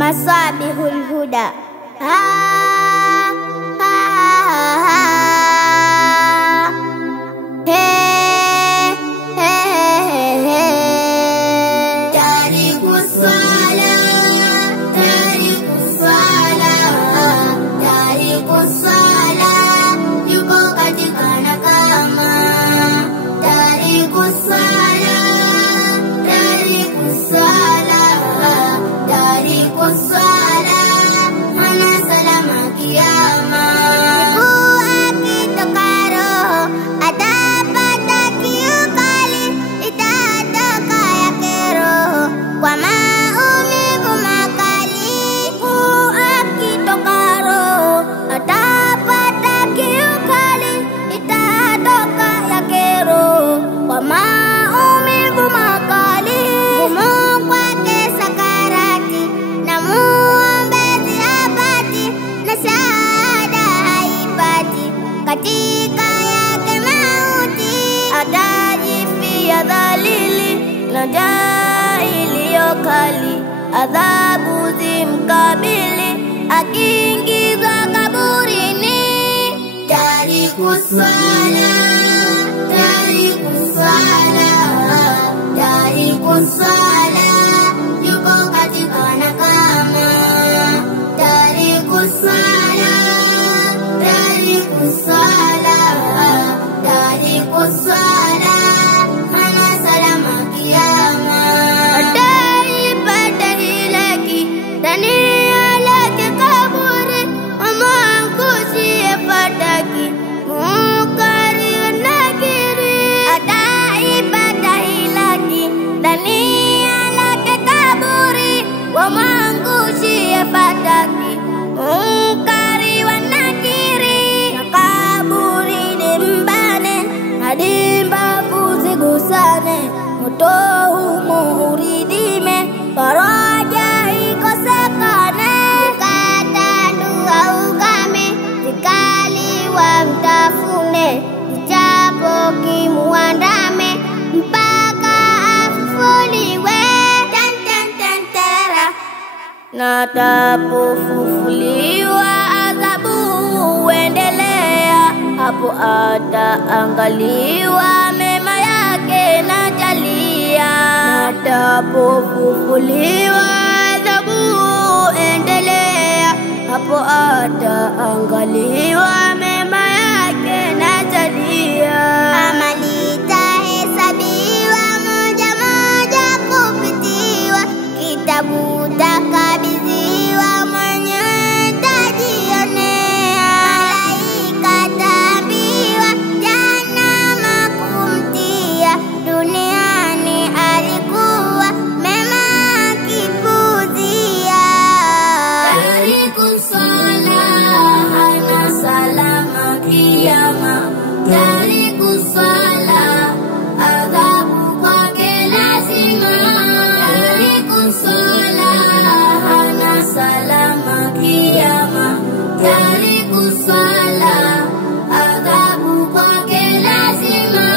Masabihul Huda. Katika yake mauti atajifia dhalili na njaa iliyokali, adhabu zimkabili akiingizwa kaburini. Tariku swala, tariku swala, tariku swala, yuko katika nakama. Tariku swala, tariku swala, tariku swala, hana salama kiyama. Ataipata hilaki ndani lake kaburi, amwangushie fataki mukari wa nakiri. Ataipata hilaki ndani lake kaburi, amwangushie fataki mukari wa nakiri. Na kaburi dimbane hadi mbavu zigusane, moto humo uridime, faraja ikosekane. Kata dua ukame, vikali wamtafune, kichapo kimuandame mpaka afufuliwe. Tan tan tan tarara. Na tapofufuliwa adhabu uendelea, hapo ataangaliwa mema yake na jalia. Na tapofufuliwa adhabu uendelea, hapo ataangaliwa mema yake na jalia. Amali itahesabiwa moja moja kupitiwa, kitabu takabidhiwa mwenye tajionea. Malaika taambiwa jahannama kumtia, duniani alikuwa mema akipuzia. Tariku swala hana salama kiyama. Tariku swala adhabu kwake lazima. Tariku swala hana salama kiyama. Tariku swala adhabu kwake lazima.